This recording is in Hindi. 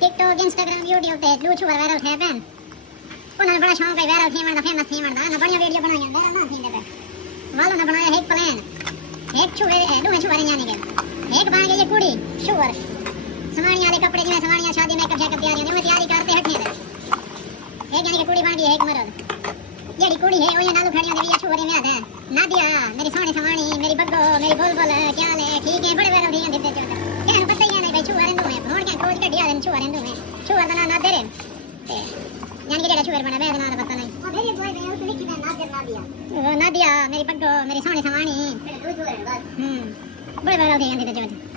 टिकटॉक इंस्टाग्राम यूट्यूब ते लू छुआ वायरल थे पेन उन्होंने बड़ा शौक है वायरल थी वरना फेमस थी वरना ना बढ़िया वीडियो बनाई है ना थी पे वालों ने बनाया एक प्लान एक छुए दो छुआरे यानी के एक बन गई ये कुड़ी शुअर समानिया वाले कपड़े जिਵੇਂ समानिया शादी मेकअप शेकअप तैयारी होने में तैयारी करते हटने एक यानी कि कुड़ी बन गई एक मर्द जेडी कुड़ी है वो ये नालू खड़ियों दे ये छुआरे में है नादिया मेरी सोनी समानी मेरी बग्गो मेरी बुलबुल क्या ले ठीक है बड़े वायरल थी दिते चोट कहन पता ही नहीं भाई छुआरे दो है भोड़ के खोज कटिया देन छुआरे दो है छुआर दा ना दे रे यानी कि जेड़ा छुआर बना बे ना पता नहीं ओ मेरी बॉय में उस लिखी मैं नादिया वो नादिया मेरी बग्गो मेरी सोनी समानी बड़े वायरल थी दिते चोट